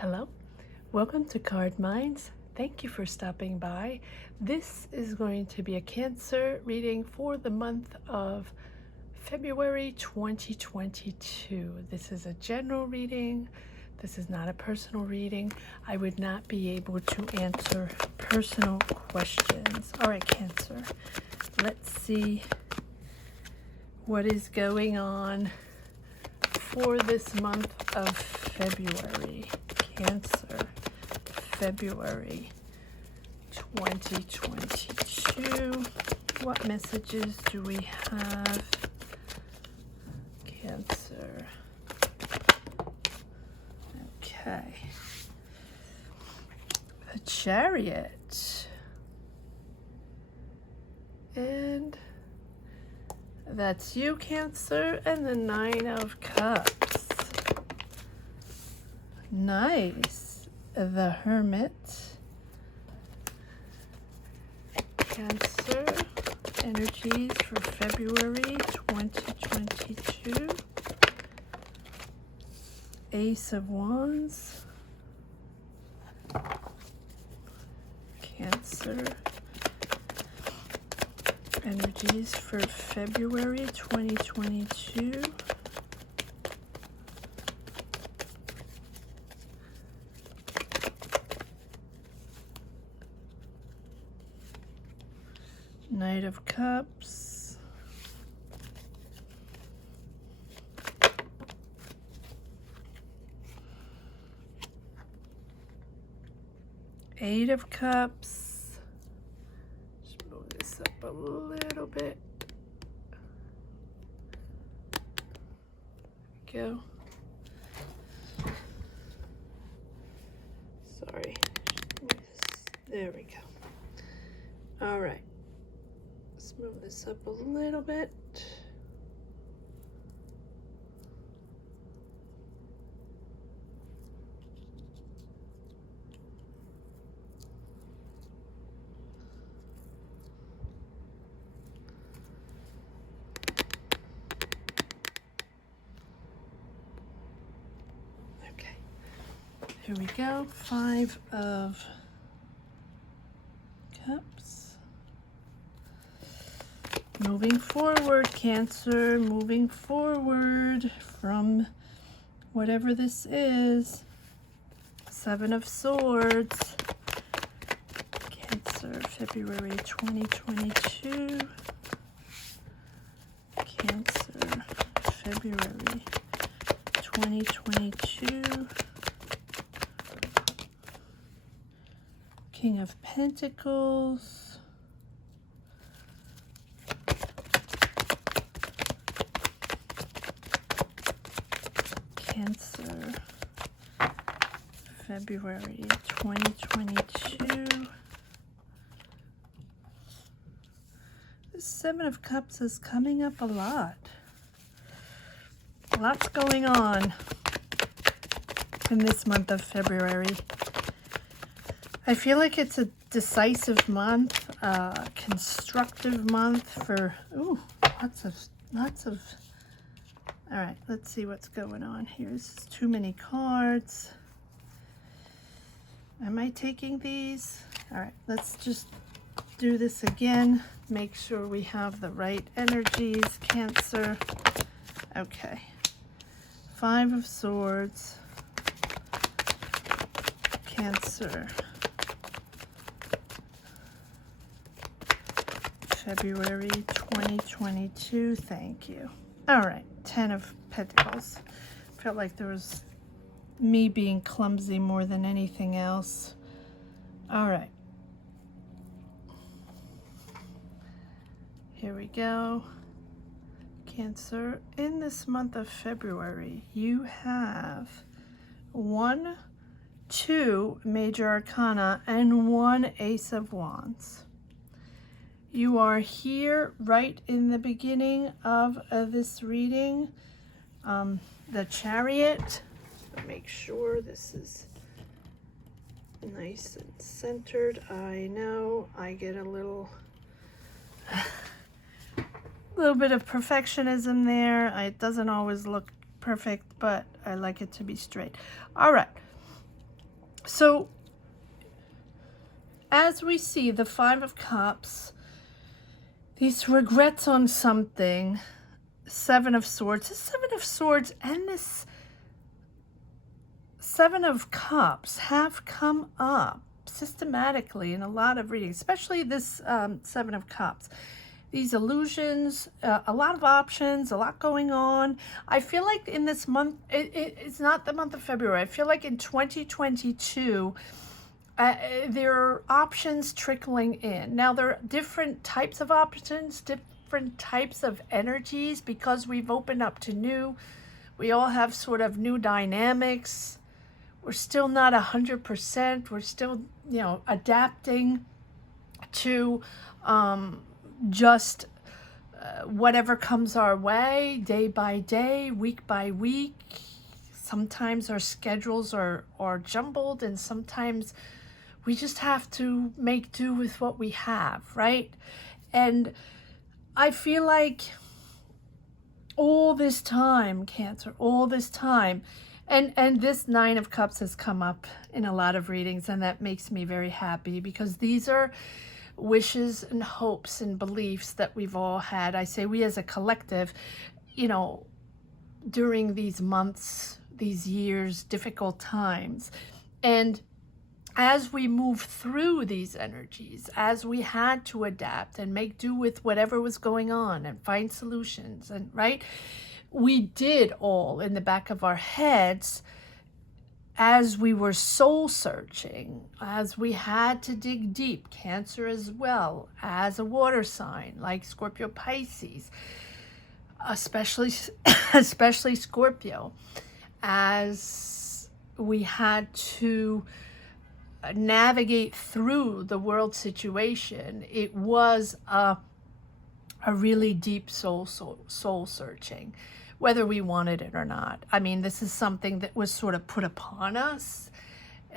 Hello, welcome to Card Minds. Thank you for stopping by. This is going to be a Cancer reading for the month of February 2022. This is a general reading. This is not a personal reading. I would not be able to answer personal questions. All right, Cancer, let's see what is going on for this month of February. Cancer, February 2022. What messages do we have? Cancer. Okay. The Chariot. And that's you, Cancer, and the Nine of Cups. Nice. The Hermit. Cancer energies for February 2022. Ace of Wands. Cancer energies for February 2022. Knight of Cups. Eight of Cups. Just move this up a little bit. There we go. Sorry. There we go. All right. Let's move this up a little bit. Okay, here we go. Five of Cups. Moving forward, Cancer, moving forward from whatever this is. Seven of Swords. Cancer, February 2022. Cancer, February 2022. King of Pentacles. Cancer, February 2022. The Seven of Cups is coming up a lot. Lots going on in this month of February. I feel like it's a decisive month, constructive month for, lots of. All right, let's see what's going on here. This is too many cards. Am I taking these? All right, let's just do this again. Make sure we have the right energies, Cancer. Okay. Five of Swords. Cancer. February 2022. Thank you. All right. 10 of Pentacles. Felt like there was me being clumsy more than anything else. All right. Here we go. Cancer, in this month of February, you have 1, 2 major arcana and 1 Ace of Wands. You are here right in the beginning of this reading. The Chariot. Make sure this is nice and centered. I know I get a little bit of perfectionism there. It doesn't always look perfect, but I like it to be straight. All right. So as we see the Five of Cups, these regrets on something, Seven of Swords, this Seven of Swords and this Seven of Cups have come up systematically in a lot of readings, especially this Seven of Cups. These illusions, a lot of options, a lot going on. I feel like in this month, it's not the month of February. I feel like in 2022, there are options trickling in. Now, there are different types of options, different types of energies, because we've opened up to new. We all have sort of new dynamics. We're still not 100%. We're still, adapting to just whatever comes our way, day by day, week by week. Sometimes our schedules are jumbled, and sometimes we just have to make do with what we have, right? And I feel like all this time, Cancer, all this time, and this Nine of Cups has come up in a lot of readings, and that makes me very happy, because these are wishes and hopes and beliefs that we've all had. I say we as a collective, during these months, these years, difficult times. And as we move through these energies, as we had to adapt and make do with whatever was going on and find solutions, and right, we did all in the back of our heads as we were soul searching, as we had to dig deep. Cancer as well, as a water sign like Scorpio, Pisces, especially Scorpio, as we had to navigate through the world situation. It was a really deep soul searching, whether we wanted it or not. I mean, this is something that was sort of put upon us,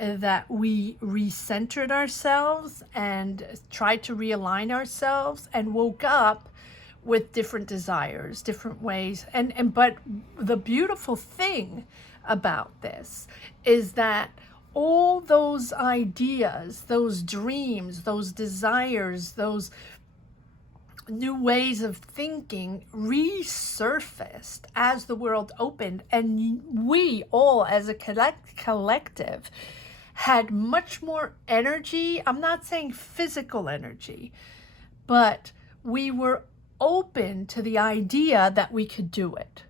that we recentered ourselves and tried to realign ourselves and woke up with different desires, different ways. But the beautiful thing about this is that all those ideas, those dreams, those desires, those new ways of thinking resurfaced as the world opened, and we all as a collective had much more energy. I'm not saying physical energy, but we were open to the idea that we could do it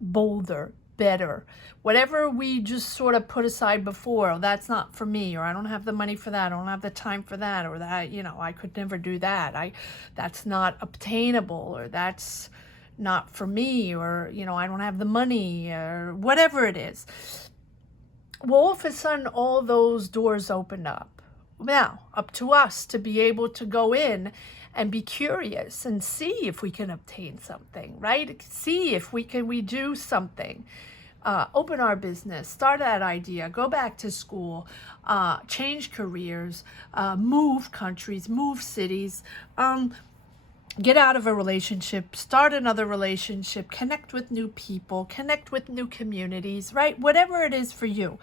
bolder, better, whatever we just sort of put aside before. Oh, that's not for me, or I don't have the money for that, I don't have the time for that, or that, I could never do that, that's not obtainable, or that's not for me, or I don't have the money, or whatever it is. Well, all of a sudden all those doors opened up. Now up to us to be able to go in and be curious and see if we can obtain something, right? See if we do something, open our business, start that idea, go back to school, change careers, move countries, move cities, get out of a relationship, start another relationship, connect with new people, connect with new communities, right? Whatever it is for you.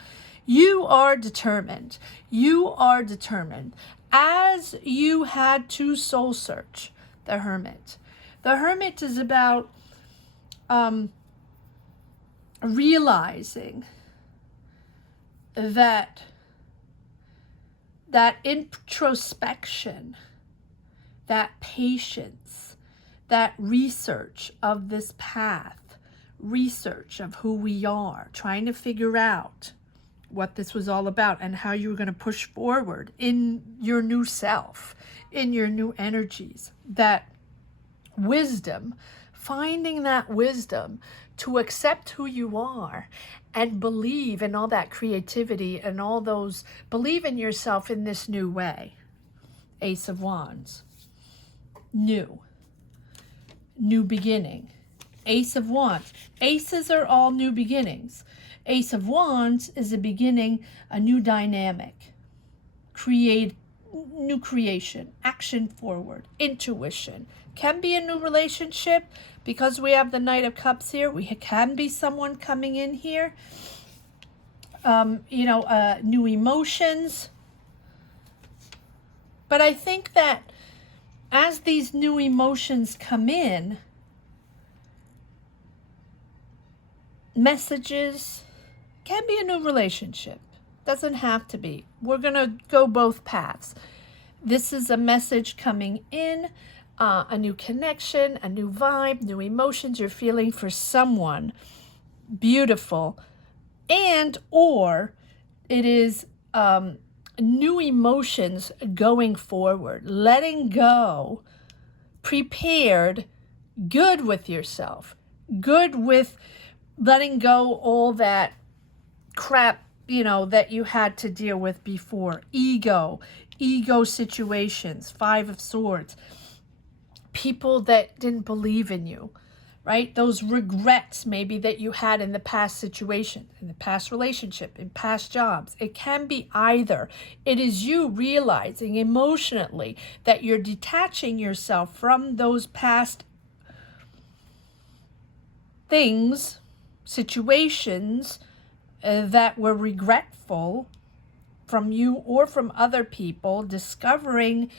You are determined. You are determined. As you had to soul search, the Hermit. The Hermit is about realizing that introspection, that patience, that research of this path, research of who we are, trying to figure out what this was all about and how you were going to push forward in your new self, in your new energies, that wisdom, finding that wisdom to accept who you are and believe in all that creativity and all those, believe in yourself in this new way. Ace of Wands, new beginning. Ace of Wands. Aces are all new beginnings. Ace of Wands is a beginning, a new dynamic, new creation, action forward, intuition. Can be a new relationship because we have the Knight of Cups here. We can be someone coming in here new emotions. But I think that as these new emotions come in, messages, can be a new relationship. Doesn't have to be. We're going to go both paths. This is a message coming in, a new connection, a new vibe, new emotions you're feeling for someone. Beautiful. And or it is new emotions going forward, letting go, prepared, good with yourself, good with letting go all that crap, that you had to deal with before. Ego situations, 5 of Swords, people that didn't believe in you, right? Those regrets maybe that you had in the past situation, in the past relationship, in past jobs. It can be either. It is you realizing emotionally that you're detaching yourself from those past things, situations that were regretful from you or from other people, discovering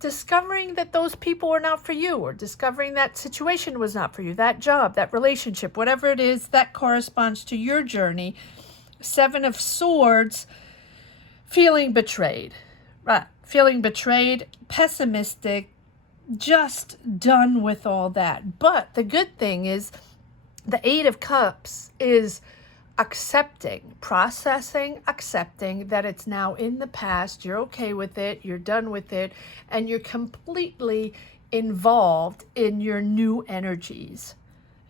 that those people are not for you, or discovering that situation was not for you, that job, that relationship, whatever it is that corresponds to your journey. 7 of Swords, feeling betrayed, right? Feeling betrayed, pessimistic, just done with all that. But the good thing is the 8 of Cups is accepting, processing, accepting that it's now in the past, you're okay with it, you're done with it, and you're completely involved in your new energies.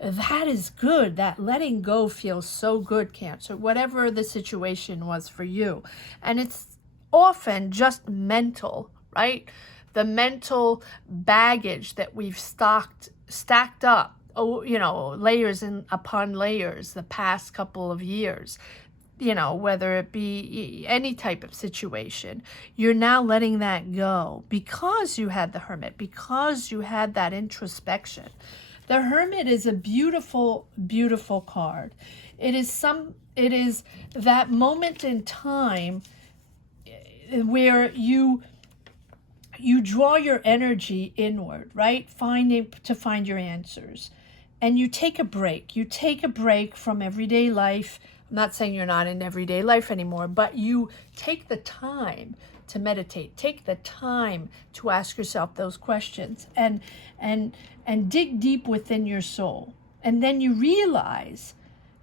That is good. That letting go feels so good, Cancer, whatever the situation was for you. And it's often just mental, right? The mental baggage that we've stacked up, layers upon layers the past couple of years, whether it be any type of situation. You're now letting that go because you had the Hermit, because you had that introspection. The Hermit is a beautiful, beautiful card. It is that moment in time where you draw your energy inward, right? To find your answers. And you take a break. You take a break from everyday life. I'm not saying you're not in everyday life anymore, but you take the time to meditate. Take the time to ask yourself those questions and dig deep within your soul. And then you realize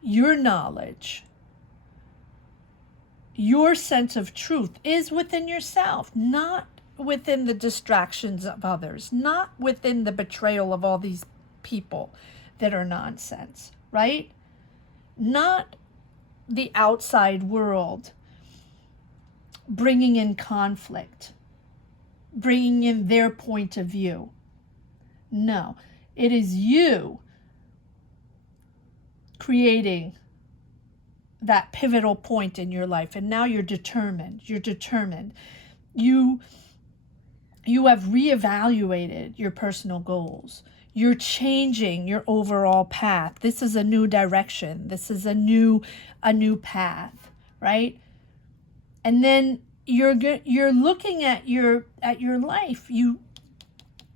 your knowledge, your sense of truth is within yourself, not within the distractions of others, not within the betrayal of all these people that are nonsense, right? Not the outside world bringing in conflict, bringing in their point of view. No, it is you creating that pivotal point in your life. And now you're determined. You have reevaluated your personal goals. You're changing your overall path. This is a new direction. This is a new path, right? And then you're looking at your life. You,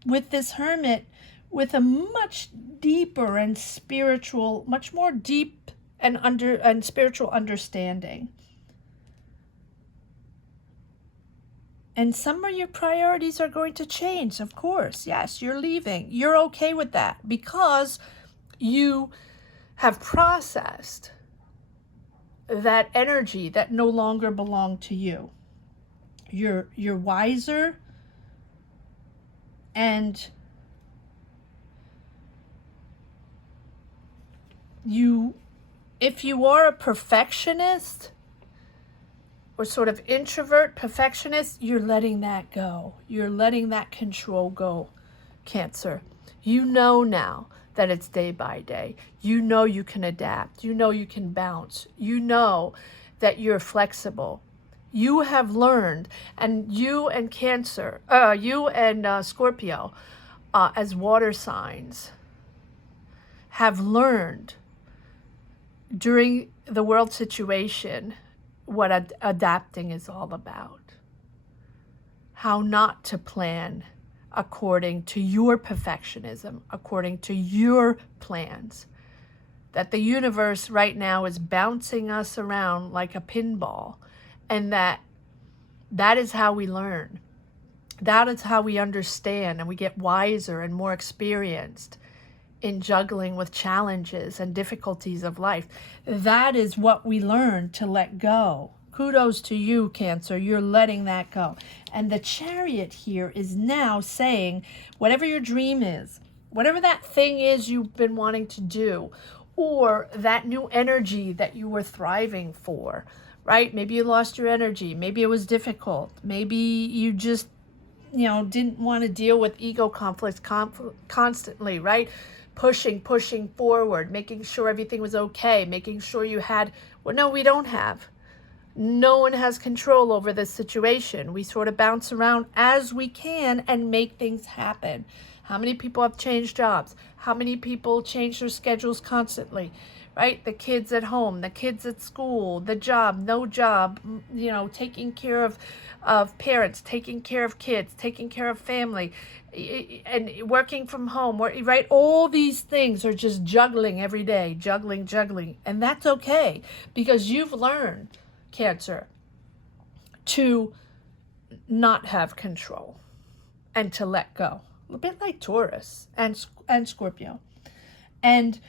with this Hermit, with a much deeper and spiritual, much more deep and spiritual understanding. And some of your priorities are going to change, of course. Yes, you're leaving. You're okay with that because you have processed that energy that no longer belonged to you. You're wiser, and if you are a perfectionist, or sort of introvert, perfectionist, you're letting that go. You're letting that control go, Cancer. You know now that it's day by day. You know you can adapt. You know you can bounce. You know that you're flexible. You have learned, and you and Cancer, you and Scorpio, as water signs, have learned during the world situation, what adapting is all about. How not to plan according to your perfectionism, according to your plans. That the universe right now is bouncing us around like a pinball, and that is how we learn. That is how we understand, and we get wiser and more experienced in juggling with challenges and difficulties of life. That is what we learn to let go. Kudos to you, Cancer. You're letting that go. And the Chariot here is now saying, whatever your dream is, whatever that thing is you've been wanting to do, or that new energy that you were thriving for, right? Maybe you lost your energy. Maybe it was difficult. Maybe you just, didn't want to deal with ego conflicts constantly, right? Pushing forward, making sure everything was okay, making sure you had, well, no, we don't have. No one has control over this situation. We sort of bounce around as we can and make things happen. How many people have changed jobs? How many people change their schedules constantly, right? The kids at home, the kids at school, the job, no job, taking care of parents, taking care of kids, taking care of family, and working from home, right? All these things are just juggling every day, juggling. And that's okay, because you've learned, Cancer, to not have control and to let go. A bit like Taurus and Scorpio. And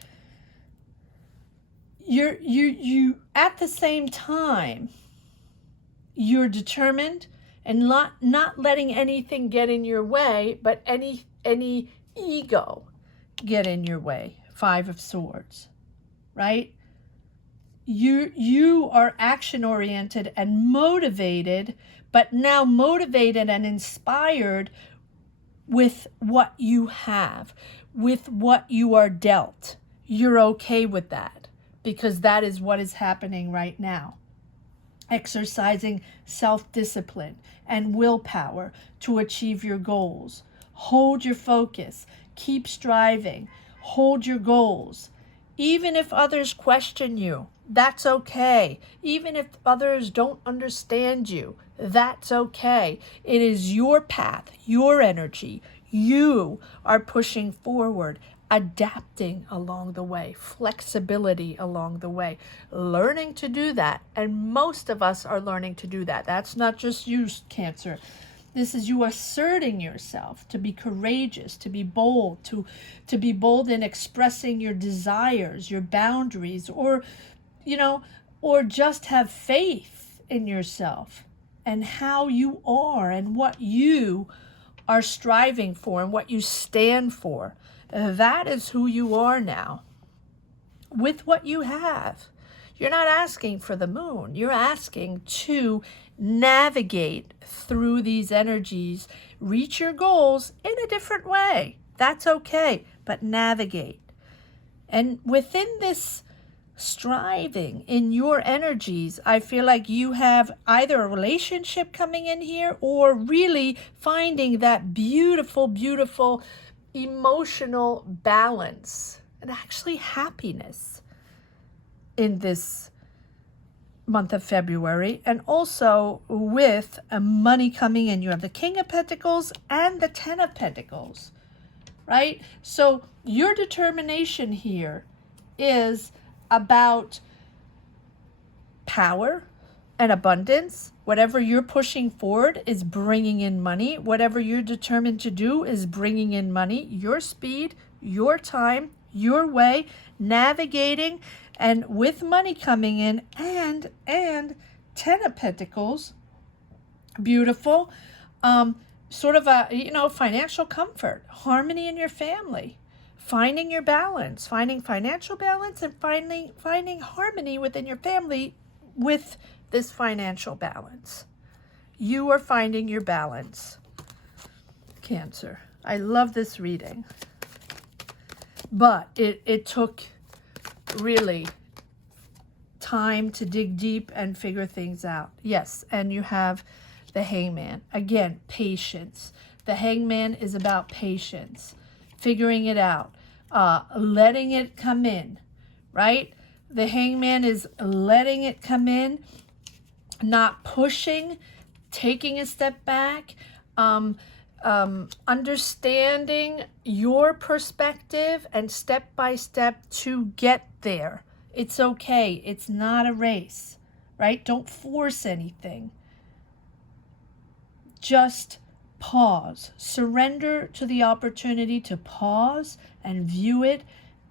you at the same time, you're determined and not letting anything get in your way, but any ego get in your way. 5 of Swords, right? You are action oriented and motivated, but now motivated and inspired with what you have, with what you are dealt. You're okay with that, because that is what is happening right now. Exercising self-discipline and willpower to achieve your goals. Hold your focus. Keep striving. Hold your goals. Even if others question you, that's okay. Even if others don't understand you, that's okay. It is your path, your energy. You are pushing forward, adapting along the way, flexibility along the way, learning to do that. And most of us are learning to do that. That's not just you, Cancer. This is you asserting yourself, to be courageous, to be bold, to be bold in expressing your desires, your boundaries, or just have faith in yourself and how you are and what you are striving for and what you stand for. That is who you are now with what you have. You're not asking for the moon. You're asking to navigate through these energies, reach your goals in a different way. That's okay, but navigate. And within this striving in your energies, I feel like you have either a relationship coming in here, or really finding that beautiful, beautiful emotional balance and actually happiness in this month of February. And also with money coming in, you have the King of Pentacles and the 10 of Pentacles, right? So your determination here is about power and abundance. Whatever you're pushing forward is bringing in money. Whatever you're determined to do is bringing in money. Your speed, your time, your way, navigating, and with money coming in, and 10 of Pentacles, beautiful, sort of a, financial comfort, harmony in your family, finding your balance, finding financial balance, and finding harmony within your family with this financial balance. You are finding your balance, Cancer. I love this reading. But it took really time to dig deep and figure things out. Yes, and you have the Hangman. Again, patience. The Hangman is about patience, figuring it out, letting it come in, right? The Hangman is letting it come in, not pushing, taking a step back, understanding your perspective and step by step to get there. It's okay. It's not a race, right? Don't force anything. Just pause. Surrender to the opportunity to pause and view it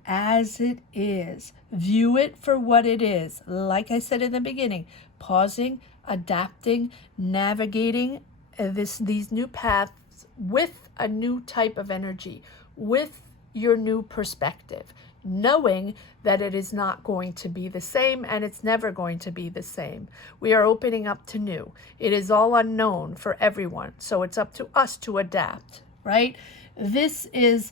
as it is. View it for what it is. Like I said in the beginning, pausing, adapting, navigating these new paths with a new type of energy, with your new perspective, knowing that it is not going to be the same and it's never going to be the same. We are opening up to new. It is all unknown for everyone, so it's up to us to adapt, right? This is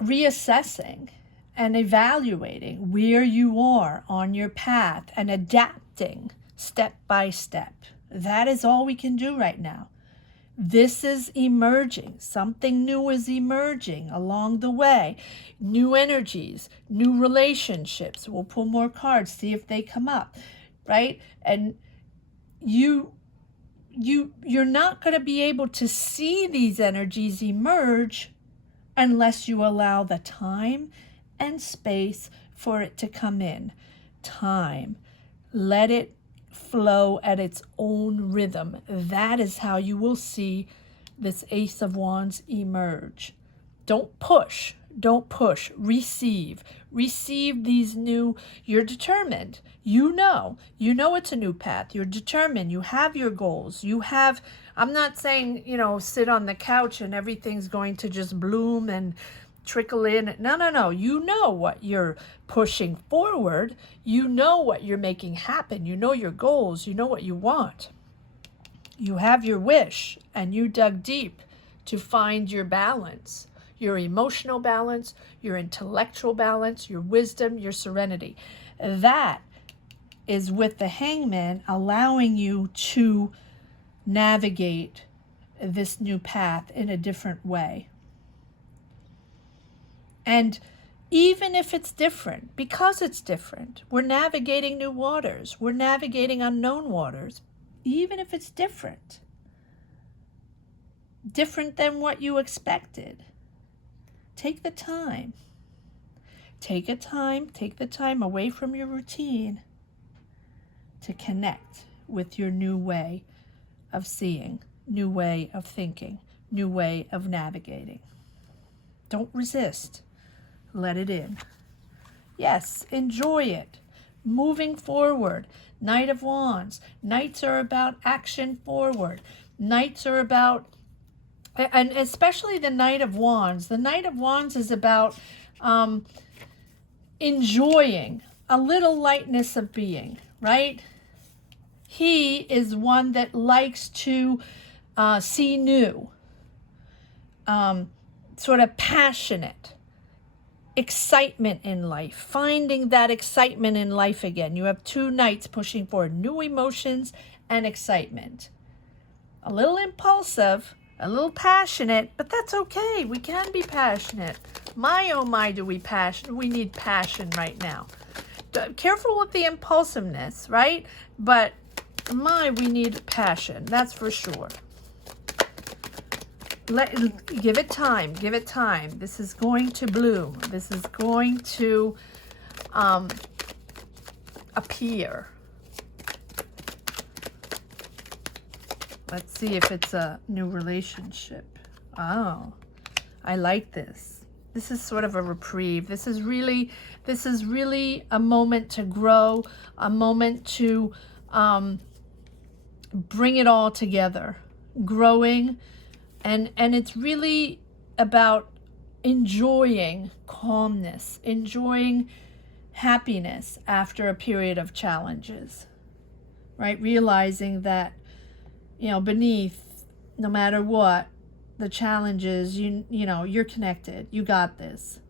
reassessing and evaluating where you are on your path and adapting step by step. That is all we can do right now. This is emerging. Something new is emerging along the way. New energies, new relationships. We'll pull more cards, see if they come up, right? And you're not going to be able to see these energies emerge unless you allow the time and space for it to come in. Time. Let it flow at its own rhythm. That is how you will see this Ace of Wands emerge. Don't push. Don't push. Receive. Receive these new, you're determined. You know it's a new path. You're determined. You have your goals. You have, I'm not saying, sit on the couch and everything's going to just bloom and trickle in. No. You know what you're pushing forward. You know what you're making happen. You know your goals. You know what you want. You have your wish, and you dug deep to find your balance, your emotional balance, your intellectual balance, your wisdom, your serenity. That is with the Hangman allowing you to navigate this new path in a different way. And even if it's different, because it's different, we're navigating new waters, we're navigating unknown waters, even if it's different than what you expected, take the time. Take the time away from your routine to connect with your new way of seeing, new way of thinking, new way of navigating. Don't resist. Let it in. Yes, enjoy it. Moving forward. Knight of Wands. Knights are about action forward. Knights are about, and especially the Knight of Wands. The Knight of Wands is about enjoying a little lightness of being, right? He is one that likes to see new, sort of passionate. Excitement in life, finding that excitement in life again. You have two knights pushing forward, new emotions and excitement. A little impulsive, a little passionate, but that's okay. We can be passionate. My, oh my, do we need passion right now. Careful with the impulsiveness, right? But my, we need passion, that's for sure. Give it time. This is going to bloom. This is going to appear. Let's see if it's a new relationship. Oh, I like this. This is sort of a reprieve. This is really a moment to grow, a moment to bring it all together, growing. And it's really about enjoying calmness, enjoying happiness after a period of challenges, right? Realizing that, beneath, no matter what, the challenges, you're connected. You got this.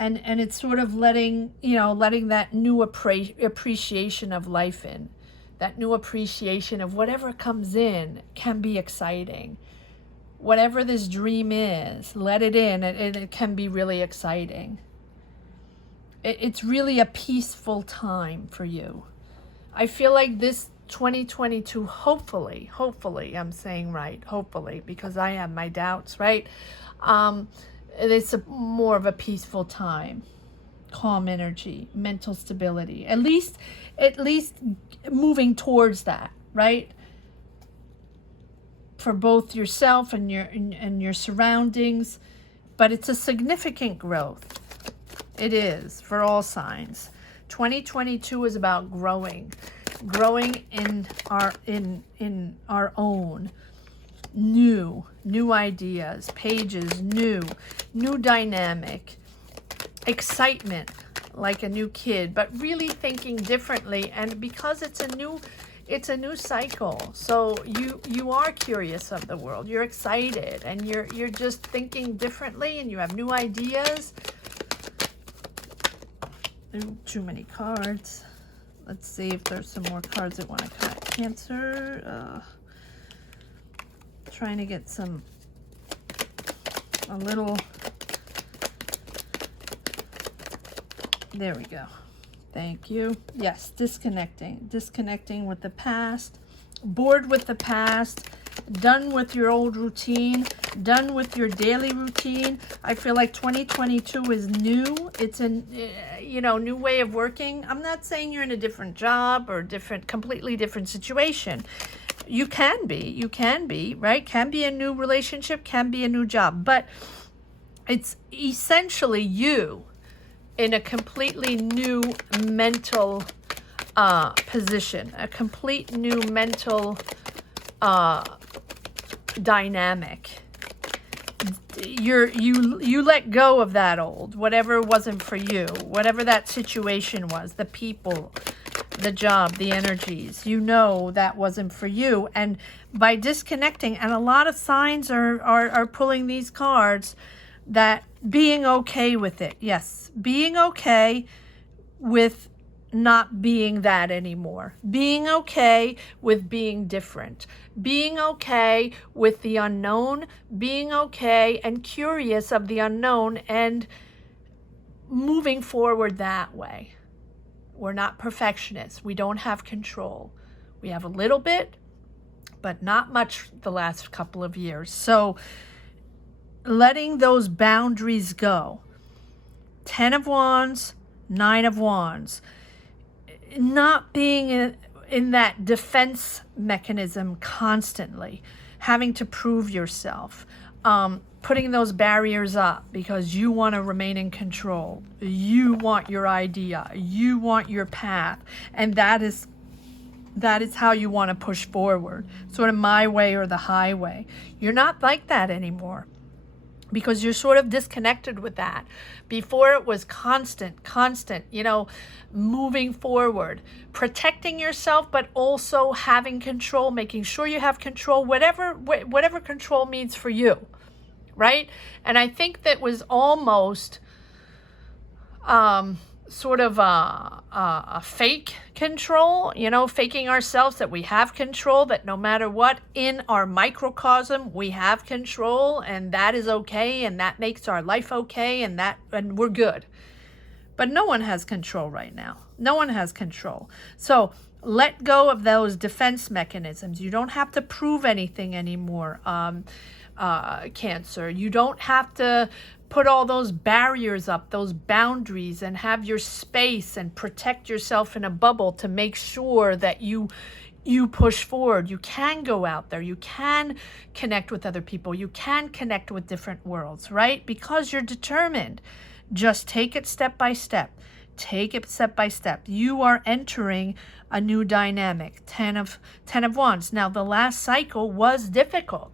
And it's sort of letting that new appreciation of life in. That new appreciation of whatever comes in can be exciting. Whatever this dream is, let it in, and it can be really exciting. It's really a peaceful time for you. I feel like this 2022, hopefully, I'm saying right, hopefully, because I have my doubts, right? It's more of a peaceful time, calm energy, mental stability, at least moving towards that, right? For both yourself and your surroundings, but it's a significant growth. It is for all signs. 2022 is about growing in our own new ideas, pages, new dynamic, excitement like a new kid, but really thinking differently. And because it's a new cycle, so you are curious of the world, you're excited, and you're just thinking differently, and you have new ideas. Too many cards. Let's see if there's some more cards that want to cut. Cancer. Trying to get a little. There we go. Thank you. Yes, disconnecting with the past, bored with the past, done with your old routine, done with your daily routine. I feel like 2022 is new. It's a new way of working. I'm not saying you're in a different job or completely different situation. You can be, right? Can be a new relationship, can be a new job, but it's essentially you in a completely new mental position, a complete new mental dynamic. You let go of that old, whatever wasn't for you, whatever that situation was, the people, the job, the energies, that wasn't for you. And by disconnecting, and a lot of signs are pulling these cards, that being okay with it. Yes, being okay with not being that anymore. Being okay with being different. Being okay with the unknown. Being okay and curious of the unknown, and moving forward that way. We're not perfectionists. We don't have control. We have a little bit, but not much the last couple of years. So letting those boundaries go. 10 of Wands, 9 of Wands. Not being in that defense mechanism constantly, having to prove yourself, putting those barriers up because you want to remain in control. You want your idea. You want your path. And that is how you want to push forward. Sort of my way or the highway. You're not like that anymore, because you're sort of disconnected with that. Before it was constant, moving forward, protecting yourself, but also having control, making sure you have control, whatever control means for you, right? And I think that was almost sort of a fake control, faking ourselves that we have control, that no matter what, in our microcosm, we have control, and that is okay, and that makes our life okay, and we're good. But no one has control right now. No one has control. So let go of those defense mechanisms. You don't have to prove anything anymore, Cancer. You don't have to put all those barriers up, those boundaries, and have your space and protect yourself in a bubble to make sure that you push forward. You can go out there. You can connect with other people. You can connect with different worlds, right? Because you're determined. Just take it step by step. Take it step by step. You are entering a new dynamic. 10 of Wands. Now, the last cycle was difficult.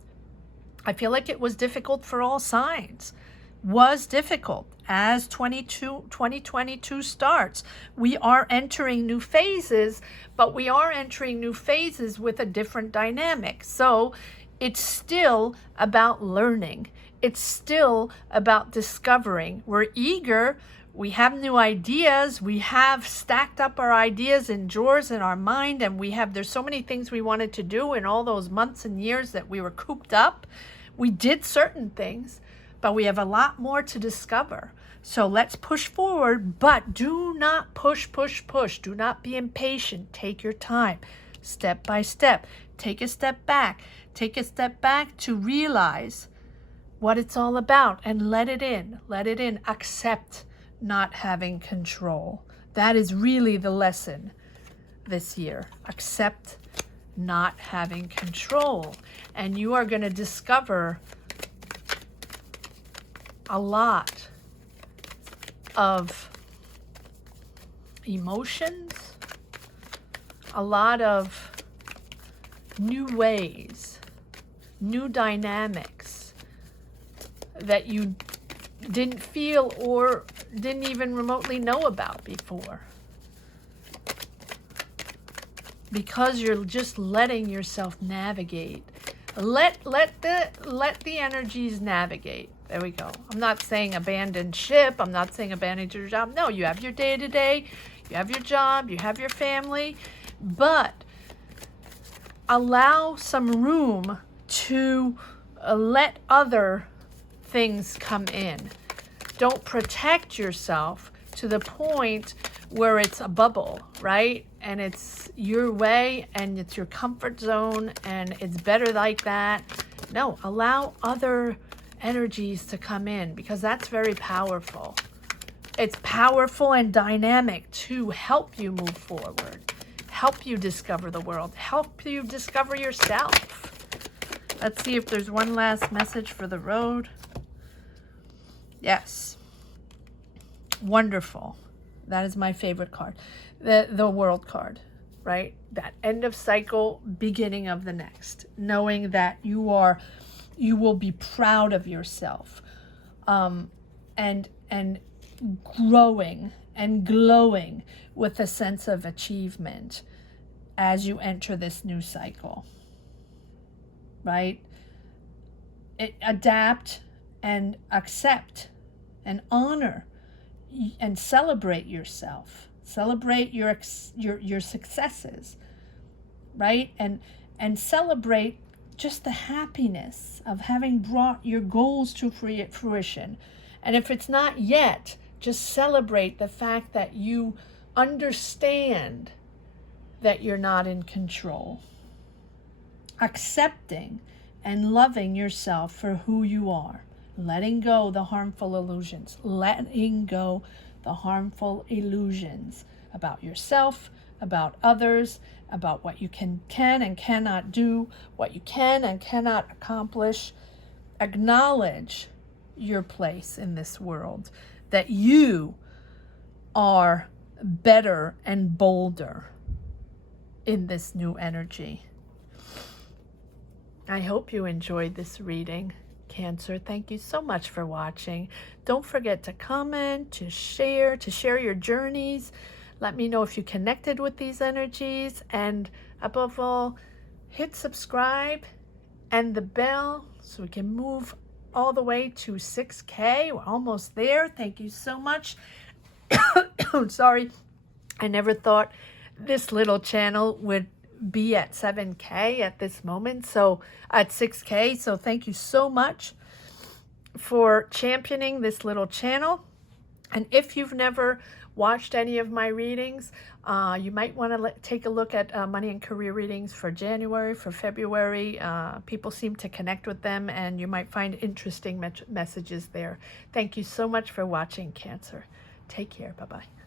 I feel like it was difficult for all signs. Was difficult as 2022 starts. We are entering new phases, but we are entering new phases with a different dynamic. So it's still about learning. It's still about discovering. We're eager. We have new ideas. We have stacked up our ideas in drawers in our mind, and there's so many things we wanted to do in all those months and years that we were cooped up. We did certain things, but we have a lot more to discover. So let's push forward, but do not push. Do not be impatient. Take your time, step by step. Take a step back. Take a step back to realize what it's all about and let it in. Let it in. Accept not having control. That is really the lesson this year. Accept not having control. And you are going to discover a lot of emotions, a lot of new ways, new dynamics that you didn't feel or didn't even remotely know about before. Because you're just letting yourself navigate. Let the energies navigate. There we go. I'm not saying abandon ship. I'm not saying abandon your job. No, you have your day-to-day. You have your job. You have your family. But allow some room to let other things come in. Don't protect yourself to the point where it's a bubble, right? And it's your way and it's your comfort zone and it's better like that. No, allow other energies to come in because that's very powerful. It's powerful and dynamic to help you move forward, help you discover the world, help you discover yourself. Let's see if there's one last message for the road. Yes. Wonderful. That is my favorite card. The world card, right? That end of cycle, beginning of the next. Knowing that you will be proud of yourself. And growing and glowing with a sense of achievement as you enter this new cycle. Right? Adapt and accept and honor and celebrate yourself. Celebrate your successes, right? And celebrate just the happiness of having brought your goals to fruition. And if it's not yet, just celebrate the fact that you understand that you're not in control. Accepting and loving yourself for who you are. Letting go the harmful illusions. Letting go the harmful illusions about yourself, about others, about what you can and cannot do, what you can and cannot accomplish. Acknowledge your place in this world, that you are better and bolder in this new energy. I hope you enjoyed this reading, Cancer. Thank you so much for watching. Don't forget to comment, to share your journeys. Let me know if you connected with these energies. And above all, hit subscribe and the bell so we can move all the way to 6K. We're almost there. Thank you so much. Sorry, I never thought this little channel would be at 7K at this moment, so at 6K. So thank you so much for championing this little channel. And if you've never watched any of my readings, you might want to take a look at money and career readings for January, for February. People seem to connect with them, and you might find interesting messages there. Thank you so much for watching, Cancer. Take care. Bye-bye.